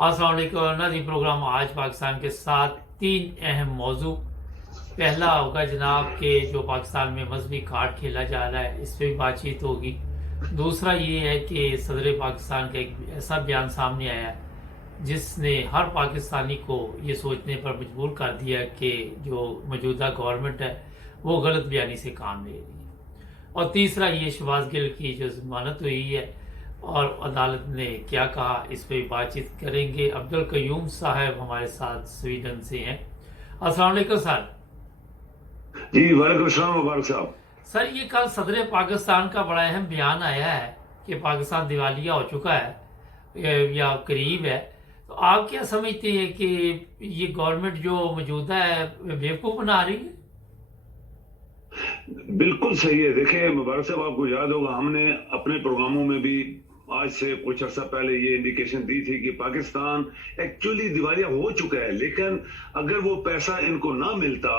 अस्सलाम वालेकुम नाज़रीन। प्रोग्राम आज पाकिस्तान के साथ तीन अहम मौजू। पहला होगा जनाब के जो पाकिस्तान में मजहबी कार्ड खेला जा रहा है, इस पर भी बातचीत होगी। दूसरा ये है कि सदर पाकिस्तान का एक ऐसा बयान सामने आया है जिसने हर पाकिस्तानी को ये सोचने पर मजबूर कर दिया कि जो मौजूदा गवर्नमेंट है वो गलत बयानी से काम ले रही है। और तीसरा ये शहबाज गिल की जो जमानत हुई है और अदालत ने क्या कहा, इस पर बातचीत करेंगे। अब्दुल कयूम साहब हमारे साथ स्वीडन से हैं। अस्सलाम वालेकुम सर। जी वालेकुम सलाम मुबारक साहब। सर, ये कल सदर पाकिस्तान का बड़ा अहम बयान आया है कि पाकिस्तान दिवालिया हो चुका है या करीब है। तो आप क्या समझते हैं कि ये गवर्नमेंट जो मौजूदा है बेवकूफ़ बना रही है? बिल्कुल सही है। देखिए मुबारक साहब, आपको याद होगा हमने अपने प्रोग्रामों में भी आज से कुछ अर्सा पहले ये इंडिकेशन दी थी कि पाकिस्तान एक्चुअली दिवालिया हो चुका है, लेकिन अगर वो पैसा इनको ना मिलता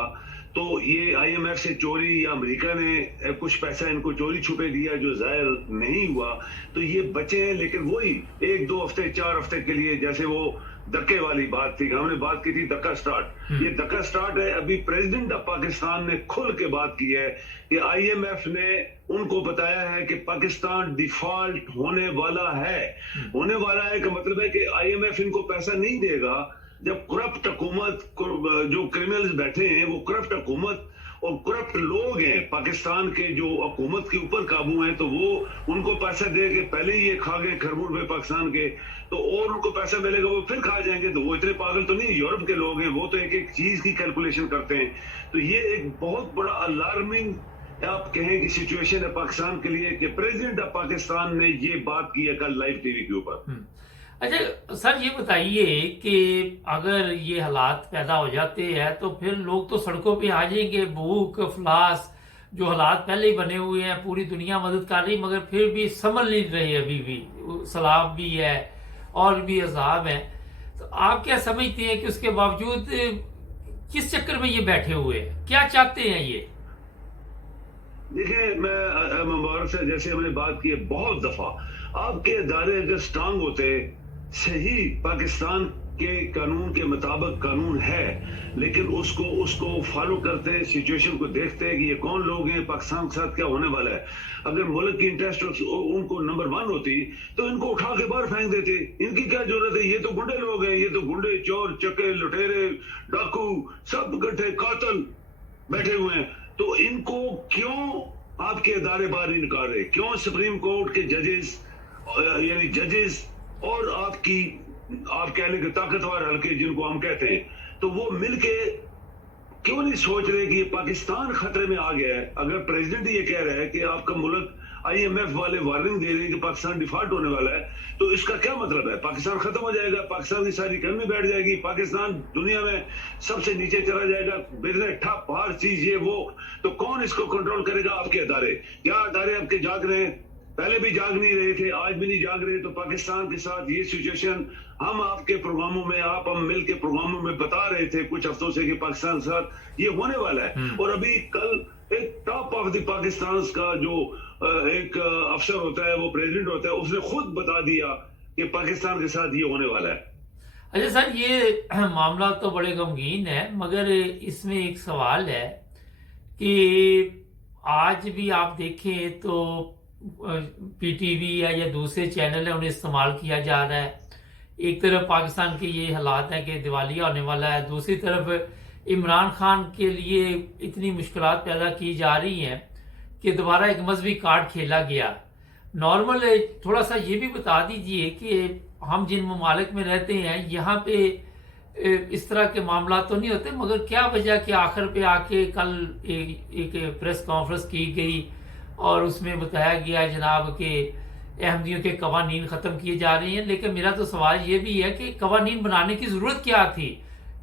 तो ये आईएमएफ से चोरी या अमेरिका ने कुछ पैसा इनको चोरी छुपे दिया जो जाहिर नहीं हुआ, तो ये बचे हैं। लेकिन वही एक दो हफ्ते चार हफ्ते के लिए, जैसे वो धक्के वाली बात थी, हमने बात की थी धक्का स्टार्ट, ये धक्का स्टार्ट है। अभी प्रेसिडेंट ऑफ पाकिस्तान ने खुल के बात की है कि आईएमएफ ने उनको बताया है कि पाकिस्तान डिफॉल्ट होने वाला है। होने वाला है का मतलब है कि आईएमएफ इनको पैसा नहीं देगा जब करप्ट हुकूमत, जो क्रिमिनल्स बैठे हैं वो करप्ट हुकूमत और करप्ट लोग हैं पाकिस्तान के जो हुकूमत के ऊपर काबू हैं, तो वो उनको पैसा दे के पहले ही ये खा गए खरबूज में पाकिस्तान के, तो और उनको पैसा मिलेगा वो फिर खा जाएंगे। तो वो इतने पागल तो नहीं, यूरोप के लोग हैं, वो तो एक एक चीज की कैलकुलेशन करते हैं। तो ये एक बहुत बड़ा अलार्मिंग आप कहें कि सिचुएशन है पाकिस्तान के लिए कि प्रेसिडेंट ऑफ पाकिस्तान ने ये बात की है कल लाइव टीवी के ऊपर। अच्छा सर, ये बताइए कि अगर ये हालात पैदा हो जाते हैं तो फिर लोग तो सड़कों पे आ जाएंगे, भूख अफलास, जो हालात पहले ही बने हुए हैं, पूरी दुनिया मदद कर रही मगर फिर भी संभल नहीं रही, अभी भी सैलाब भी है और भी अजाब है। तो आप क्या समझते हैं कि उसके बावजूद किस चक्कर में ये बैठे हुए हैं, क्या चाहते हैं ये? देखिए मैं मुबारक से, जैसे हमने बात की है बहुत दफा, आपके अदारे अगर स्ट्रांग होते, सही पाकिस्तान के कानून के मुताबिक कानून है, लेकिन उसको फॉलो करते, सिचुएशन को देखते कि ये कौन लोग हैं, पाकिस्तान के साथ क्या होने वाला है। अगर मुल्क की इंटरेस्ट उनको नंबर 1 होती तो इनको उठा के बाहर फेंक देते। इनकी क्या जरूरत है, ये तो गुंडे लोग हैं, ये तो गुंडे चोर चक्के लुटेरे डाकू सब इकट्ठे कातल बैठे हुए हैं। तो इनको क्यों आपके अदारे बाहर नहीं निकाल रहे? क्यों सुप्रीम कोर्ट के जजेस यानी जजेस और आपकी आप कह लेंगे ताकतवर हल्के जिनको हम कहते हैं, तो वो मिलके क्यों नहीं सोच रहे कि ये पाकिस्तान खतरे में आ गया है? अगर प्रेसिडेंट ये कह रहा है कि आपका मुल्क, आईएमएफ वाले वार्निंग दे रहे हैं कि पाकिस्तान डिफॉल्ट होने वाला है, तो इसका क्या मतलब है? पाकिस्तान खत्म हो जाएगा, पाकिस्तान की सारी इकॉनमी बैठ जाएगी, पाकिस्तान दुनिया में सबसे नीचे चला जाएगा, बिजनेस ठप, हर चीज ये वो। तो कौन इसको कंट्रोल करेगा? आपके अदारे। क्या अदारे आपके जाग रहे हैं? पहले भी जाग नहीं रहे थे, आज भी नहीं जाग रहे। तो पाकिस्तान के साथ ये सिचुएशन हम आपके प्रोग्रामों में, हम मिल के प्रोग्रामों में बता रहे थे कुछ हफ्तों से कि पाकिस्तान के साथ ये होने वाला है। और अभी कल एक टॉप ऑफ द पाकिस्तान का जो एक अफसर होता है, वो प्रेसिडेंट होता है, उसने खुद बता दिया कि पाकिस्तान के साथ ये होने वाला है। अच्छा सर, ये मामला तो बड़े गमगीन है, मगर इसमें एक सवाल है कि आज भी आप देखें तो पीटीवी है या दूसरे चैनल है, उन्हें इस्तेमाल किया जा रहा है। एक तरफ पाकिस्तान के ये हालात हैं कि दिवालिया होने वाला है, दूसरी तरफ इमरान खान के लिए इतनी मुश्किलात पैदा की जा रही हैं कि दोबारा एक मजहबी कार्ड खेला गया। नॉर्मल थोड़ा सा ये भी बता दीजिए कि हम जिन ममालिक में रहते हैं यहाँ पे इस तरह के मामला तो नहीं होते, मगर क्या वजह कि आखिर पे आके कल एक प्रेस कॉन्फ्रेंस की गई और उसमें बताया गया जनाब कि अहमदियों के कवानीन ख़त्म किए जा रहे हैं। लेकिन मेरा तो सवाल ये भी है कि कवानीन बनाने की ज़रूरत क्या थी?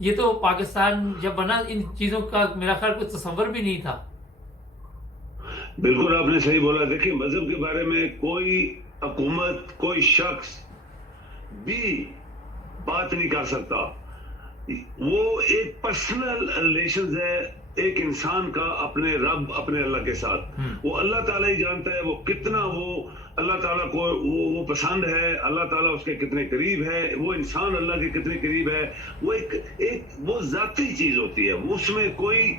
ये तो पाकिस्तान जब बना इन चीज़ों का मेरा ख्याल कोई तसव्वुर भी नहीं था। बिल्कुल आपने सही बोला। देखिए मजहब के बारे में कोई हुकूमत, कोई शख्स भी बात नहीं कर सकता। वो एक पर्सनल रिलेशन है ایک انسان کا اپنے رب اپنے اللہ کے ساتھ، وہ اللہ تعالیٰ ہی جانتا ہے وہ کتنا وہ اللہ تعالیٰ کو وہ پسند ہے، اللہ تعالیٰ اس کے کتنے قریب ہے، وہ انسان اللہ کے کتنے قریب ہے. وہ ایک وہ ذاتی چیز ہوتی ہے. اس میں کوئی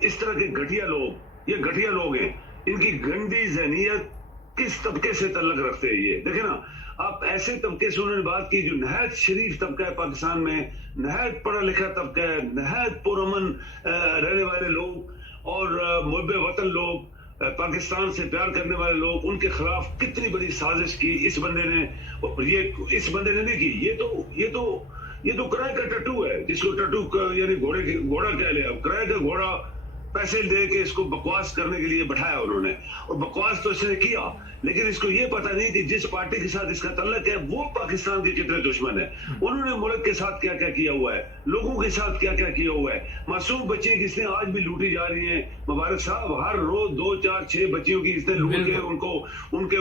اس طرح کے گھٹیا لوگ، یہ گھٹیا لوگ ہیں، ان کی گندی ذہنیت کس طبقے سے تعلق رکھتے ہیں. یہ دیکھیں نا، آپ ایسے طبقے سے انہوں نے بات کی جو نہایت شریف طبقہ ہے پاکستان میں، نہایت پڑھا لکھا طبقہ ہے، نہایت پرامن رہنے والے لوگ اور محب وطن لوگ، پاکستان سے پیار کرنے والے لوگ، ان کے خلاف کتنی بڑی سازش کی اس بندے نے. اور یہ اس بندے نے نہیں کی، یہ تو کرائے کا ٹٹو ہے، جس کو ٹٹو یعنی گھوڑا کہہ لے. اب کرائے کا گھوڑا پیسے دے کے اس کو بکواس کرنے کے لیے بٹھایا انہوں نے، اور بکواس تو اس نے کیا، لیکن اس کو یہ پتہ نہیں کہ جس پارٹی کے ساتھ اس کا تعلق ہے وہ پاکستان کے کتنے دشمن ہیں. انہوں نے ملک کے ساتھ کیا کیا کیا ہوا ہے، لوگوں کے ساتھ کیا کیا کیا ہوا ہے. معصوم بچے کس نے آج بھی لوٹی جا رہی ہیں. مبارک صاحب ہر روز 2 4 6 بچیوں کی اس نے لوٹ کے ان کے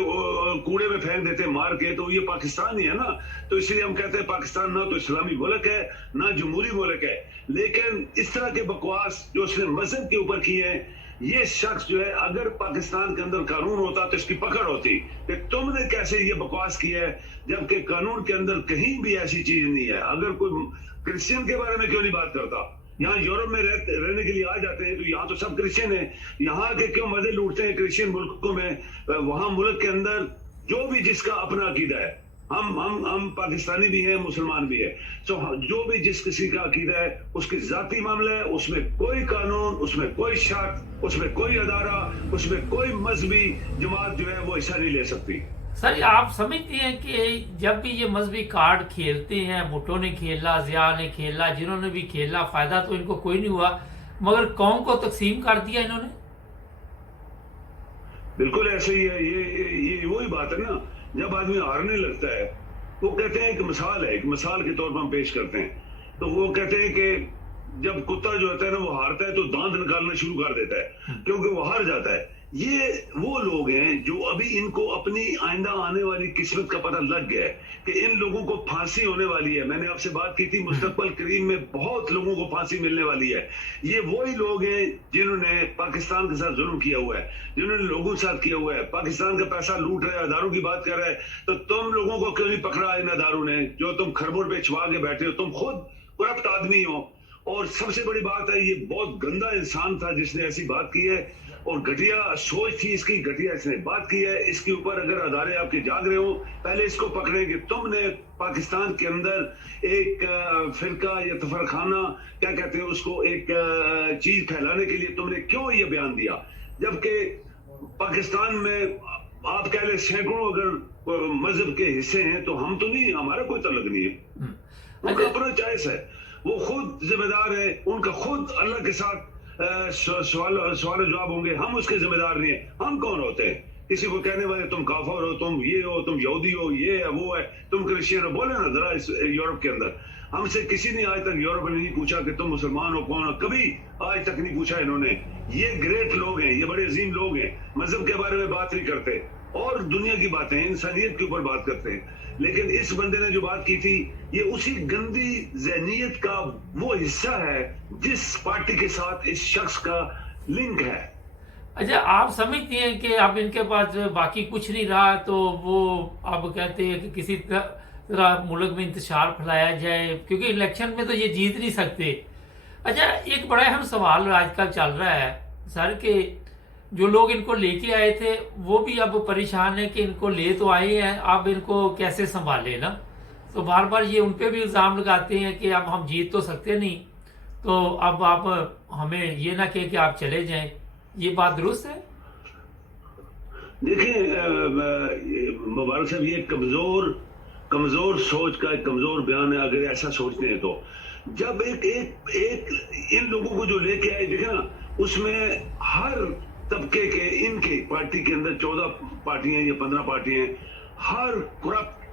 کوڑے میں پھینک دیتے مار کے. تو یہ پاکستان ہی ہے نا. تو اس لیے ہم کہتے ہیں پاکستان نہ تو اسلامی ملک ہے نہ جمہوری ملک ہے. لیکن اس طرح کے بکواس جو اس نے مذہب کے اوپر کیے ہیں، یہ شخص جو ہے اگر پاکستان کے اندر قانون ہوتا تو اس کی پکڑ ہوتی کہ تم نے کیسے یہ بکواس کیا ہے، جبکہ قانون کے اندر کہیں بھی ایسی چیز نہیں ہے. اگر کوئی کرسچن کے بارے میں کیوں نہیں بات کرتا؟ یہاں یورپ میں رہنے کے لیے آ جاتے ہیں تو یہاں تو سب کرسچن ہیں، یہاں کے کیوں مزے لوٹتے ہیں کرسچن ملکوں میں؟ وہاں ملک کے اندر جو بھی جس کا اپنا عقیدہ ہے، ہم پاکستانی بھی ہیں مسلمان بھی ہیں، تو جو بھی جس کسی کا عقیدہ ہے اس کی ذاتی معاملہ ہے، اس میں کوئی قانون، اس میں کوئی شرط، اس میں کوئی ادارہ، اس میں کوئی مذہبی جماعت جو ہے وہ حصہ نہیں لے سکتی. سر آپ سمجھتے ہیں کہ جب بھی یہ مذہبی کارڈ کھیلتے ہیں، بھٹو نے کھیلا، ضیاء نے کھیلا، جنہوں نے بھی کھیلا، فائدہ تو ان کو کوئی نہیں ہوا، مگر قوم کو تقسیم کر دیا انہوں نے. بالکل ایسے ہی ہے. یہ وہی بات ہے نا، جب آدمی ہارنے لگتا ہے وہ کہتے ہیں ایک مثال ہے، ایک مثال کے طور پر ہم پیش کرتے ہیں تو وہ کہتے ہیں کہ جب کتا جو ہوتا ہے نا وہ ہارتا ہے تو دانت نکالنا شروع کر دیتا ہے کیونکہ وہ ہار جاتا ہے. یہ وہ لوگ ہیں جو ابھی ان کو اپنی آئندہ آنے والی قسمت کا پتہ لگ گیا ہے کہ ان لوگوں کو پھانسی ہونے والی ہے. میں نے آپ سے بات کی تھی مستقبل قریب میں بہت لوگوں کو پھانسی ملنے والی ہے. یہ وہی لوگ ہیں جنہوں نے پاکستان کے ساتھ ظلم کیا ہوا ہے، جنہوں نے لوگوں کے ساتھ کیا ہوا ہے، پاکستان کا پیسہ لوٹ رہے ہیں، اداروں کی بات کر رہے ہیں. تو تم لوگوں کو کیوں نہیں پکڑا ان اداروں نے جو تم خربوں پہ چھپا کے بیٹھے ہو؟ تم خود کرپٹ آدمی ہو. اور سب سے بڑی بات ہے یہ بہت گندا انسان تھا جس نے ایسی بات کی ہے، اور گھٹیا سوچ تھی اس کی، گھٹیا اس نے بات کی ہے. اس کے اوپر اگر ادارے آپ کے جاگ رہے ہو پہلے اس کو پکڑیں کہ تم نے پاکستان کے اندر ایک فرقہ یا تفرقانہ کیا کہتے ہیں اس کو، ایک چیز پھیلانے کے لیے تم نے کیوں یہ بیان دیا، جبکہ پاکستان میں آپ کہہ لیں سینکڑوں اگر مذہب کے حصے ہیں تو ہم تو نہیں، ہمارا کوئی تعلق نہیں ہے. ان کا اپنا چوائس ہے، وہ خود ذمہ دار ہے، ان کا خود اللہ کے ساتھ سوال و جواب ہوں گے. ہم اس کے ذمہ دار نہیں ہیں. ہم کون ہوتے ہیں کسی کو کہنے والے تم کافر ہو، تم یہ ہو، تم یہودی ہو، یہ ہے وہ ہے، تم کرسچین ہو؟ بولے نا ذرا اس یورپ کے اندر ہم سے کسی نے آج تک یورپ نے نہیں پوچھا کہ تم مسلمان ہو کون ہو، کبھی آج تک نہیں پوچھا انہوں نے. یہ گریٹ لوگ ہیں، یہ بڑے عظیم لوگ ہیں، مذہب کے بارے میں بات نہیں کرتے اور دنیا کی باتیں انسانیت کے اوپر بات کرتے ہیں. لیکن اس بندے نے جو بات کی تھی یہ اسی گندی ذہنیت کا وہ حصہ ہے جس پارٹی کے ساتھ اس شخص کا لنک ہے. اچھا آپ سمجھتے ہیں کہ اب ان کے پاس باقی کچھ نہیں رہا تو وہ اب کہتے ہیں کہ کسی طرح ملک میں انتشار پھیلایا جائے کیونکہ الیکشن میں تو یہ جیت نہیں سکتے. اچھا ایک بڑا اہم سوال آج کل چل رہا ہے سر کہ جو لوگ ان کو لے کے آئے تھے وہ بھی اب پریشان ہیں کہ ان کو لے تو آئے ہیں، اب ان کو کیسے سنبھالے نا. تو بار بار یہ ان پہ بھی الزام لگاتے ہیں کہ اب ہم جیت تو سکتے نہیں، تو اب آپ ہمیں یہ نہ کہ آپ چلے جائیں. یہ بات درست ہے؟ دیکھیں مبارک صاحب، یہ کمزور سوچ کا ایک کمزور بیان ہے اگر ایسا سوچتے ہیں تو. جب ایک ان لوگوں کو جو لے کے آئے، دیکھیں نا اس میں ہر طبقے کے، ان کے پارٹی کے اندر 14 پارٹیاں یا 15 پارٹیاں ہیں، ہر کرپٹ،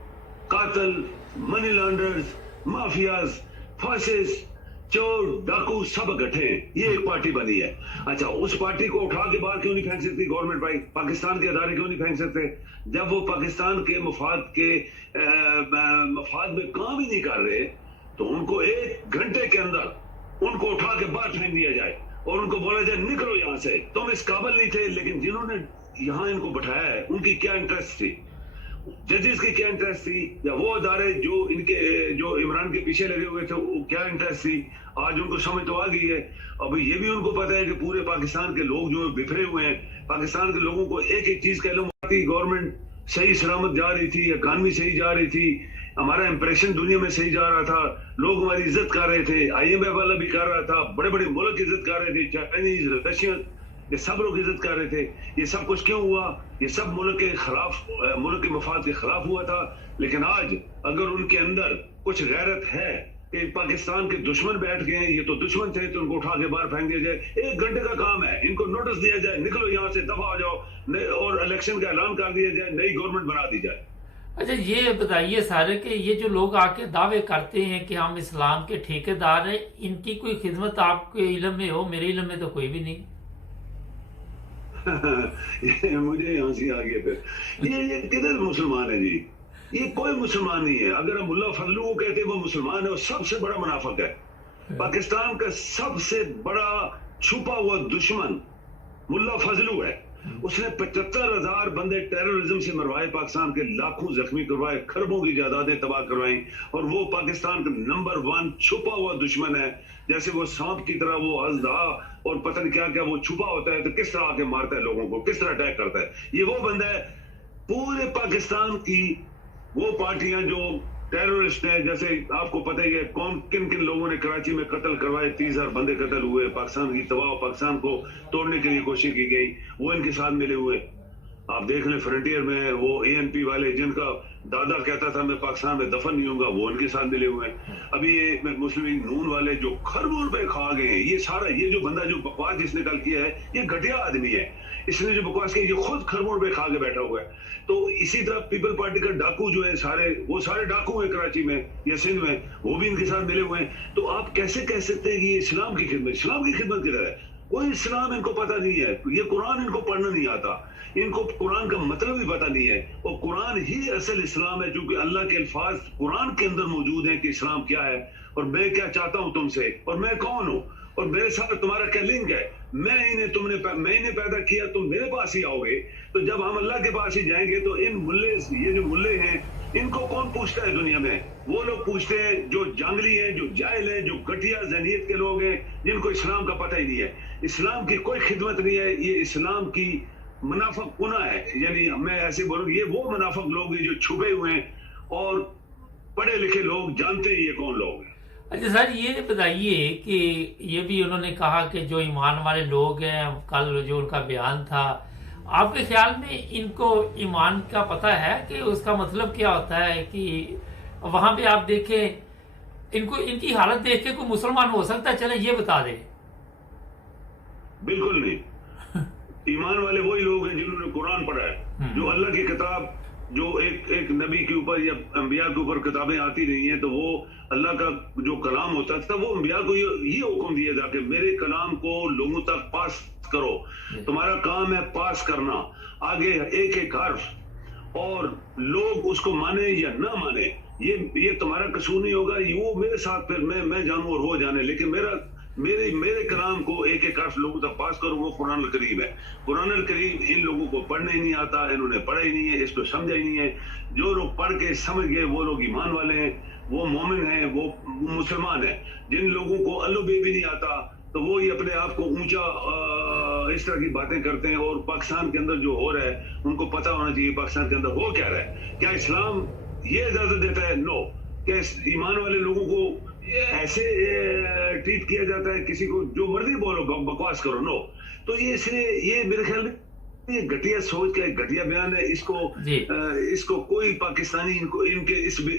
قاتل، منی لانڈرز، مافیاز، فاسسٹ، چور، ڈاکو سب اکٹھے ہیں، یہ ایک پارٹی بنی ہے. اچھا اس پارٹی کو اٹھا کے باہر کیوں نہیں پھینک سکتی گورنمنٹ؟ بھائی پاکستان کے ادارے کیوں نہیں پھینک سکتے جب وہ پاکستان کے مفاد میں کام ہی نہیں کر رہے؟ تو ان کو 1 گھنٹے کے اندر ان کو اٹھا کے باہر پھینک دیا جائے. और उनको बोला जाए निकलो यहाँ से, तुम इस काबिल नहीं थे। लेकिन जिन्होंने यहाँ इनको बैठाया है उनकी क्या इंटरेस्ट थी, जजेस की क्या इंटरेस्ट थी, या वो अदारे जो इमरान के पीछे लगे हुए थे वो क्या इंटरेस्ट थी। आज उनको समझ तो आ गई है। अब ये भी उनको पता है कि पूरे पाकिस्तान के लोग जो बिखरे हुए हैं, पाकिस्तान के लोगों को एक एक चीज का इल्म आती, गवर्नमेंट सही सलामत जा रही थी, इकॉनमी सही जा रही थी, हमारा इंप्रेशन दुनिया में सही जा रहा था, लोग हमारी इज्जत कर रहे थे, IMF वाला भी कर रहा था, बड़े बड़े मुल्क इज्जत कर रहे थे, चाइनीज, रशियन, ये सब लोग इज्जत कर रहे थे। ये सब कुछ क्यों हुआ? ये सब मुल्क के खिलाफ, मुल्क के मफाद के खिलाफ हुआ था। लेकिन आज अगर उनके अंदर कुछ गैरत है कि पाकिस्तान के दुश्मन बैठ गए हैं, ये तो दुश्मन थे, तो उनको उठा के बाहर फेंक दिया जाए। 1 घंटे का काम है, इनको नोटिस दिया जाए, निकलो यहाँ से, दफा हो जाओ, और इलेक्शन का ऐलान कर दिया जाए, नई गवर्नमेंट बना दी जाए। अच्छा, ये बताइए सारे कि ये जो लोग आके दावे करते हैं कि हम इस्लाम के ठेकेदार हैं, इनकी कोई खिदमत आपके इल्म में हो? मेरे इल्म में तो कोई भी नहीं। मुझे हंसी आ गई फिर। ये किधर मुसलमान है जी? ये कोई मुसलमान नहीं है। अगर हम मुल्ला फजलू को कहते हैं वो मुसलमान है, वो सबसे बड़ा मुनाफिक है। पाकिस्तान का सबसे बड़ा छुपा हुआ दुश्मन मुल्ला फजलू है। उसने 75,000 बंदे टेररिज्म से मरवाए, पाकिस्तान के लाखों जख्मी करवाए, खरबों की जायदादें तबाह करवाई, और वो पाकिस्तान का नंबर 1 छुपा हुआ दुश्मन है। जैसे वो सांप की तरह वो अजदा और पता नहीं क्या क्या वो छुपा होता है, तो किस तरह आके मारता है लोगों को, किस तरह अटैक करता है। ये वो बंदा है। पूरे पाकिस्तान की वो पार्टियां जो टेररिस्ट है, जैसे आपको पता ही है कौन किन किन लोगों ने कराची में कत्ल करवाए, 30,000 बंदे कत्ल हुए, पाकिस्तान की तबाह, पाकिस्तान को तोड़ने के लिए कोशिश की गई, वो इनके साथ मिले हुए। आप देख लें फ्रंटियर में वो ANP वाले जिनका दादा कहता था मैं पाकिस्तान में दफन नहीं होऊंगा, वो उनके साथ मिले हुए हैं। अभी ये मुस्लिम लीग नून वाले जो खरबों रुपए खा गए हैं, ये सारा ये जो बंदा जो बकवास जिसने कल किया है, ये घटिया आदमी है। इसने जो बकवास किया, ये खुद खरबों रुपए खा के बैठा हुआ है। तो इसी तरह पीपल पार्टी का डाकू जो है, वो सारे डाकू हैं कराची में या सिंध में, वो भी इनके साथ मिले हुए हैं। तो आप कैसे कह सकते हैं कि ये इस्लाम की खिदमत किधर है? कोई इस्लाम इनको पता नहीं है। ये कुरान इनको पढ़ना नहीं आता, इनको कुरान का मतलब भी पता नहीं है। और कुरान ही असल इस्लाम है, क्योंकि अल्लाह के अल्फाज कुरान के अंदर मौजूद हैं कि इस्लाम क्या है और मैं क्या चाहता हूं तुमसे, और मैं कौन हूं, और मेरे साथ तुम्हारा क्या लिंक है। मैं इन्हें पैदा किया, तुम मेरे पास ही आओगे। तो जब हम अल्लाह के पास ही जाएंगे तो ये जो मुल्ले हैं, इनको कौन पूछता है दुनिया में? वो लोग पूछते हैं जो जांगली हैं, जो जाहिल हैं, जो घटिया ज़हनियत के लोग हैं, जिनको इस्लाम का पता ही नहीं है। इस्लाम की कोई खिदमत नहीं है, ये इस्लाम की मुनाफिक पुना है। यानी मैं ऐसे बोलूँ, ये वो मुनाफिक लोग हैं जो छुपे हुए हैं, और पढ़े लिखे लोग जानते हैं ये कौन लोग हैं। अच्छा सर, ये बताइए कि ये भी उन्होंने कहा कि जो ईमान वाले लोग हैं, कल जो उनका बयान था, आपके ख्याल में इनको ईमान का पता है कि उसका मतलब क्या होता है? कि वहां पे आप देखें, इनकी हालत देख के कोई मुसलमान हो सकता है? चले ये बता दें। बिल्कुल नहीं। ईमान वाले वही लोग हैं जिन्होंने कुरान पढ़ा है, जो अल्लाह की किताब, जो एक नबी के ऊपर या अंबिया के ऊपर किताबें आती रही हैं, तो वो अल्लाह का जो कलाम होता था, वो अंबिया को ये हुक्म दिया था कि मेरे कलाम को लोगों तक पास करो। तुम्हारा काम है पास करना, आगे एक एक हर्फ, और लोग उसको माने या ना माने, ये तुम्हारा कसूर नहीं होगा। वो मेरे साथ, फिर मैं जानूं और वो जाने, लेकिन मेरे कलाम को एक एक हर्फ लोगों तक पास करो। वो कुरान अल करीम है। कुरान अल करीम इन लोगों को पढ़ने ही नहीं आता, इन्होंने पढ़ा ही नहीं है, इसको समझा ही नहीं है। जो लोग पढ़ के समझ गए वो लोग ईमान वाले हैं, वो मोमिन हैं, वो मुसलमान हैं। जिन लोगों को अल्लू बे भी नहीं आता, तो वो ही अपने आप को ऊंचा इस तरह की बातें करते हैं। और पाकिस्तान के अंदर जो हो रहा है, उनको पता होना चाहिए पाकिस्तान के अंदर हो क्या रहा है। क्या इस्लाम ये इजाजत देता है? नो। क्या ईमान वाले लोगों को ऐसे ट्रीट किया जाता है? किसी को जो मर्जी बोलो, बकवास करो? नो। तो ये मेरे ख्याल में ये घटिया सोच का एक घटिया बयान है। इसको कोई पाकिस्तानी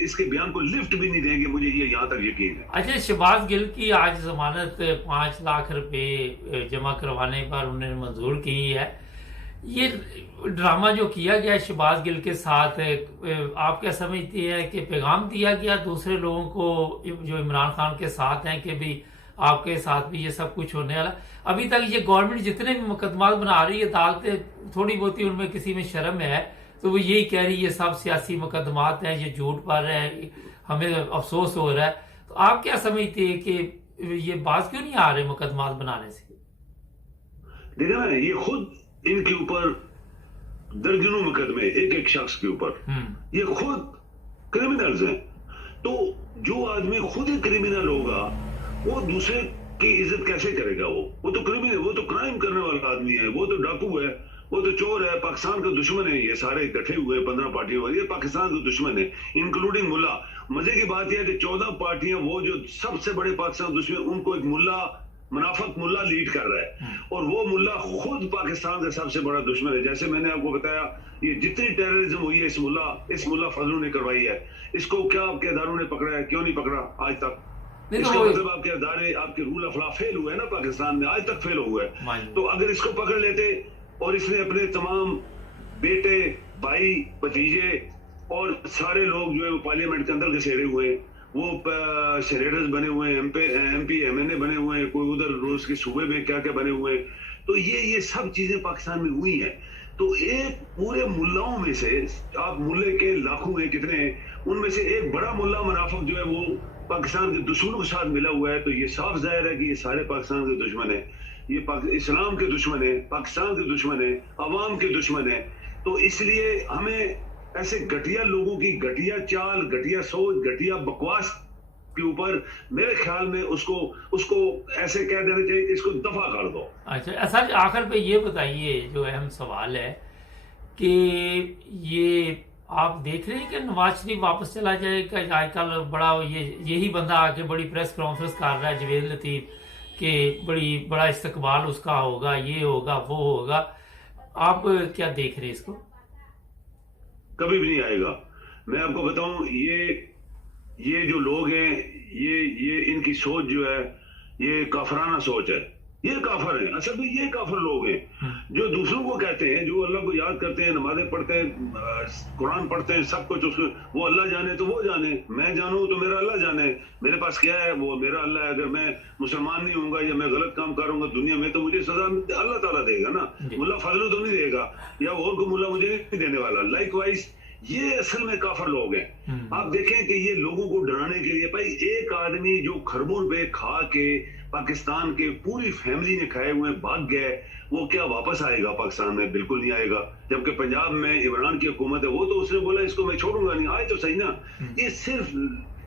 इसके बयान को लिफ्ट भी नहीं देंगे, मुझे ये यहाँ तक यकीन है। अच्छा, शहबाज गिल की आज जमानत 5 लाख रुपए जमा करवाने पर उन्होंने मंजूर की है। ये ड्रामा जो किया गया शहबाज गिल के साथ, आप क्या समझती हैं कि पैगाम दिया गया दूसरे लोगों को जो इमरान खान के साथ हैं कि भी आपके साथ भी ये सब कुछ होने वाला? अभी तक ये गवर्नमेंट जितने भी मुकदमा बना रही है, अदालतें थोड़ी बहुत ही उनमें किसी में शर्म है तो वो यही कह रही है ये सब सियासी मुकदमात हैं, ये झूठ पर है, हमें अफसोस हो रहा है। तो आप क्या समझते हैं कि ये बात क्यों नहीं आ रहे मुकदमात बनाने से? देखा ना, ये खुद इनके ऊपर दर्जनों मुकदमे एक एक शख्स के ऊपर, ये खुद क्रिमिनल्स हैं। तो जो आदमी खुद ही क्रिमिनल होगा वो दूसरे की इज्जत कैसे करेगा? वो तो क्रिमिनल, वो तो क्राइम करने वाला आदमी है, वो तो डाकू है, वो तो चोर है, पाकिस्तान का दुश्मन है। ये सारे इकट्ठे हुए 15 पार्टियों वाले, ये पाकिस्तान का दुश्मन है, इंक्लूडिंग मुल्ला। मजे की बात यह है कि 14 पार्टियां, वो जो सबसे बड़े पाकिस्तान दुश्मन, उनको एक मुल्ला, मुनाफक मुल्ला लीड कर रहा है, और वो मुल्ला खुद पाकिस्तान का सबसे बड़ा दुश्मन है। जैसे मैंने आपको बताया, ये जितनी टेररिज्म हुई है इस मुल्ला फजलू ने करवाई है। इसको क्या आपके इदारों ने पकड़ा है? क्यों नहीं पकड़ा आज तक? इसका मतलब आपके इदारे, आपके रूल ऑफ लॉ फेल हुए हैं ना पाकिस्तान में, आज तक फेल हुए हैं। तो अगर इसको पकड़ लेते और इसने अपने तमाम बेटे, भाई, भतीजे और सारे लोग जो है वो पार्लियामेंट के अंदर घसेड़े हुए हैं, वो सेनेटर्स बने हुए हैं, MP MNA बने हुए हैं, कोई उधर रूस के सूबे में क्या क्या बने हुए हैं। तो ये सब चीजें पाकिस्तान में हुई हैं। तो एक पूरे मुल्लाओं में से, आप मुल्ले के लाखों हैं, कितने हैं, उनमें से एक बड़ा मुल्ला मुनाफिक जो है वो पाकिस्तान के दुश्मनों के साथ मिला हुआ है। तो ये साफ जाहिर है कि ये सारे पाकिस्तान के दुश्मन है, ये इस्लाम के दुश्मन है, पाकिस्तान के दुश्मन है, अवाम के दुश्मन है। तो इसलिए हमें ऐसे घटिया लोगों की घटिया चाल, घटिया सोच, घटिया बकवास के ऊपर मेरे ख्याल में उसको ऐसे कह देना चाहिए कि इसको दफा कर दो। अच्छा सर, आखिर पे ये बताइए, जो अहम सवाल है कि ये आप देख रहे हैं कि नवाज शरीफ वापस चला जाएगा? आजकल बड़ा यही बंदा आके बड़ी प्रेस कॉन्फ्रेंस कर रहा है, जवेद लतीफ, कि बड़ा इस्तकबाल उसका होगा, ये होगा, वो होगा। आप क्या देख रहे हैं इसको? कभी भी नहीं आएगा। मैं आपको बताऊं, ये जो लोग हैं, ये इनकी सोच जो है, ये काफराना सोच है। ये काफर है, असल में ये काफर लोग हैं जो दूसरों को कहते हैं, जो अल्लाह को याद करते हैं, नमाजें पढ़ते हैं, कुरान पढ़ते हैं, सब कुछ उसको, वो अल्लाह जाने तो वो जाने, मैं जानूं तो मेरा अल्लाह जाने, मेरे पास क्या है वो मेरा अल्लाह है। अगर मैं मुसलमान नहीं होऊंगा या मैं गलत काम करूंगा दुनिया में, तो मुझे सजा अल्लाह ताला देगा ना, मुल्ला फजलू तो नहीं देगा, या और को मुल्ला मुझे नहीं देने वाला। लाइकवाइज ये असल में काफर लोग हैं। आप देखें कि ये लोगों को डराने के लिए, भाई एक आदमी जो खरबों रुपए खा के पाकिस्तान के पूरी फैमिली ने खाए हुए भाग गए, वो क्या वापस आएगा पाकिस्तान में? बिल्कुल नहीं आएगा। जबकि पंजाब में इमरान की हुकूमत है, वो तो उसने बोला इसको मैं छोड़ूंगा नहीं, आए तो सही ना। ये सिर्फ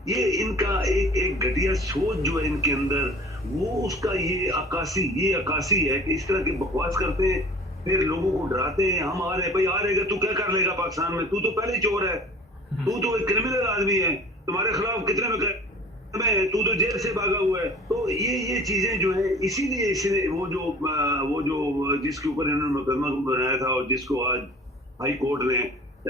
ये इनका एक घटिया सोच जो है इनके अंदर, वो उसका ये अक्कासी है कि इस तरह की बकवास करते हैं, फिर लोगों को डराते हैं, हम आ रहे, भाई आ रहेगा, तू क्या कर लेगा पाकिस्तान में? तू तो पहले ही चोर है, तू तो एक क्रिमिनल आदमी है, तुम्हारे खिलाफ कितने में तू तो जेल से भागा हुआ है। तो ये चीजें जो है, इसीलिए इसने वो जो जिसके ऊपर इन्होंने मुकदमा बनाया था और जिसको आज हाई कोर्ट ने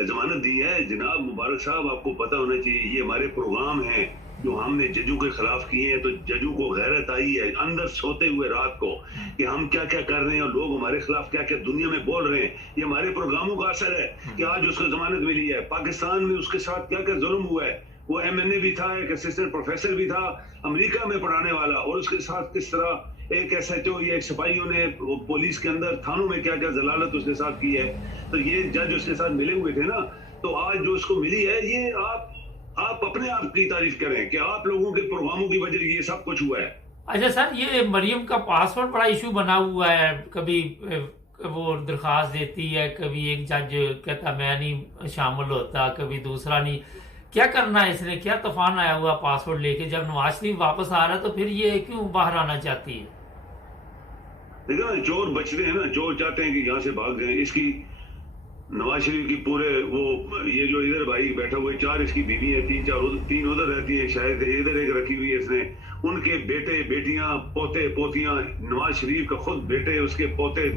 जमानत दी है, जनाब मुबारक साहब, आपको पता होना चाहिए ये हमारे प्रोग्राम है जो हमने जजों के खिलाफ किए हैं। तो जजों को गैरत आई है अंदर सोते हुए रात को कि हम क्या क्या कर रहे हैं और लोग हमारे खिलाफ क्या क्या दुनिया में बोल रहे हैं। ये हमारे प्रोग्रामों का असर है कि आज उसको जमानत मिली है। पाकिस्तान में उसके साथ क्या क्या जुल्म हुआ है, वो MNA भी था, एक असिस्टेंट प्रोफेसर भी था अमेरिका में पढ़ाने वाला, और उसके साथ किस तरह एक SHO या एक सिपाहियों ने पुलिस के अंदर थानों में क्या क्या जलालत उसके साथ की है। तो ये जज उसके साथ मिले हुए थे ना, तो आज जो उसको मिली है, ये आप अपने आप की तारीफ करें कि आप लोगों के प्रोग्रामों की वजह ये सब कुछ हुआ है। अच्छा सर, ये मरियम का पासवर्ड बड़ा इशू बना हुआ है, कभी वो दरखास्त देती है, कभी एक जज कहता मैं नहीं शामिल होता, कभी दूसरा नहीं। क्या करना है इसने? क्या तूफान आया हुआ पासवर्ड लेके? जब नवाज शरीफ वापस आ रहा है तो फिर ये क्यों बाहर आना चाहती है? देखो ना, चोर बचते हैं ना, चोर चाहते हैं कि यहाँ से भाग जाए। इसकी नवाज शरीफ की पूरे वो ये जो इधर भाई बैठा हुआ है, 4 इसकी बीवी है, 3 उधर रहती है, शायद इधर एक रखी हुई है इसने। उनके बेटे बेटियां, पोते पोतियां, नवाज शरीफ का खुद बेटे, उसके पोते,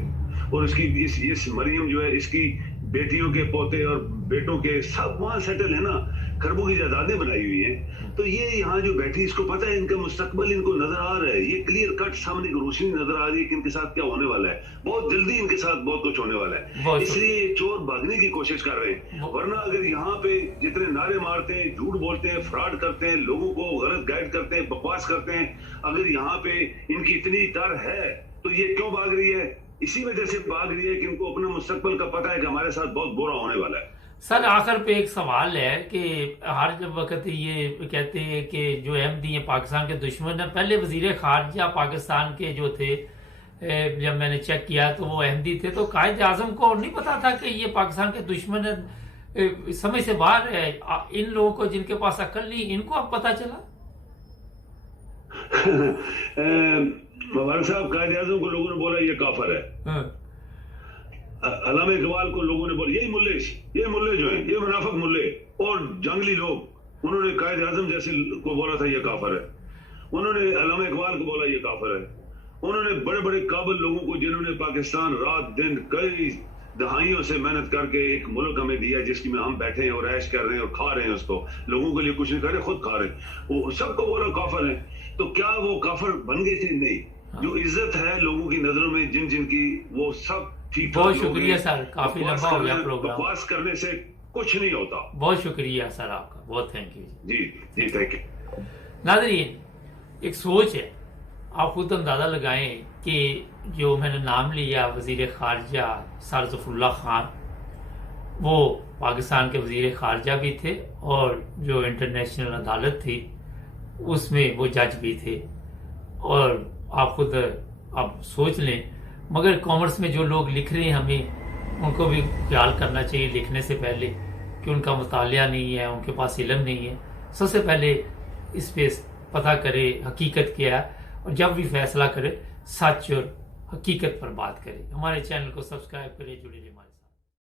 और उसकी इस मरियम जो है, इसकी बेटियों के पोते और बेटों के सब वहां सेटल है ना, खरबों की जायदादें बनाई हुई हैं। तो ये यहाँ जो बैठी, इसको पता है इनका मुस्तकबल इनको नजर आ रहा है, ये क्लियर कट सामने की रोशनी नजर आ रही है कि इनके साथ क्या होने वाला है। बहुत जल्दी इनके साथ बहुत कुछ होने वाला है, इसलिए ये चोर भागने की कोशिश कर रहे हैं। वरना अगर यहाँ पे जितने नारे मारते हैं, झूठ बोलते हैं, फ्रॉड करते हैं, लोगों को गलत गाइड करते हैं, बकवास करते हैं, अगर यहाँ पे इनकी इतनी तर है तो ये क्यों भाग रही है? इसी वजह से भाग रही है कि इनको अपने मुस्तकबल का पता है कि हमारे साथ बहुत बुरा होने वाला है। सर आखिर पे एक सवाल है कि हर जब वक्त ये कहते हैं कि जो अहमदी हैं पाकिस्तान के दुश्मन है, पहले वजीर खारजा पाकिस्तान के जो थे جب میں نے چیک کیا تو وہ احمدی تھے، تو قائد اعظم کو نہیں پتا تھا کہ یہ پاکستان کے دشمن سمجھ سے باہر ہے. ان لوگوں کو جن کے پاس عقل نہیں، ان کو اب پتا چلا. مبارک صاحب، قائد اعظم کو لوگوں نے بولا یہ کافر ہے. علامہ اقبال کو لوگوں نے بولا یہ ملے جو ہیں، یہ منافق ملے اور جنگلی لوگ، انہوں نے قائد اعظم جیسے کو بولا تھا یہ کافر ہے. انہوں نے علامہ اقبال کو بولا یہ کافر ہے. انہوں نے بڑے بڑے قابل لوگوں کو، جنہوں نے پاکستان رات دن کئی دہائیوں سے محنت کر کے ایک ملک ہمیں دیا جس کی میں ہم بیٹھے ہیں اور عیش کر رہے ہیں اور کھا رہے ہیں، اس کو لوگوں کے لیے کچھ نہیں کر رہے، خود کھا رہے ہیں، وہ سب کو بولا کافر ہیں. تو کیا وہ کافر بن گئے تھے؟ نہیں. جو عزت ہے لوگوں کی نظروں میں، جن کی، وہ سب ٹھیک. بہت شکریہ سر، کافی لمبا ہو گیا پروگرام. بکواس کرنے سے کچھ نہیں ہوتا. بہت شکریہ سر آپ کا، بہت تھینک یو. جی تھینک یو. ناظرین، ایک سوچ ہے، آپ خود اندازہ لگائیں کہ جو میں نے نام لیا وزیر خارجہ سر ظفر اللہ خان، وہ پاکستان کے وزیر خارجہ بھی تھے اور جو انٹرنیشنل عدالت تھی اس میں وہ جج بھی تھے. اور آپ خود اب سوچ لیں، مگر کامرس میں جو لوگ لکھ رہے ہیں ہمیں ان کو بھی خیال کرنا چاہیے لکھنے سے پہلے کہ ان کا مطالعہ نہیں ہے، ان کے پاس علم نہیں ہے. سب سے پہلے اس پہ پتہ کرے حقیقت کیا ہے، اور جب بھی فیصلہ کرے سچ اور حقیقت پر بات کرے. ہمارے چینل کو سبسکرائب کرے، جڑے رہے.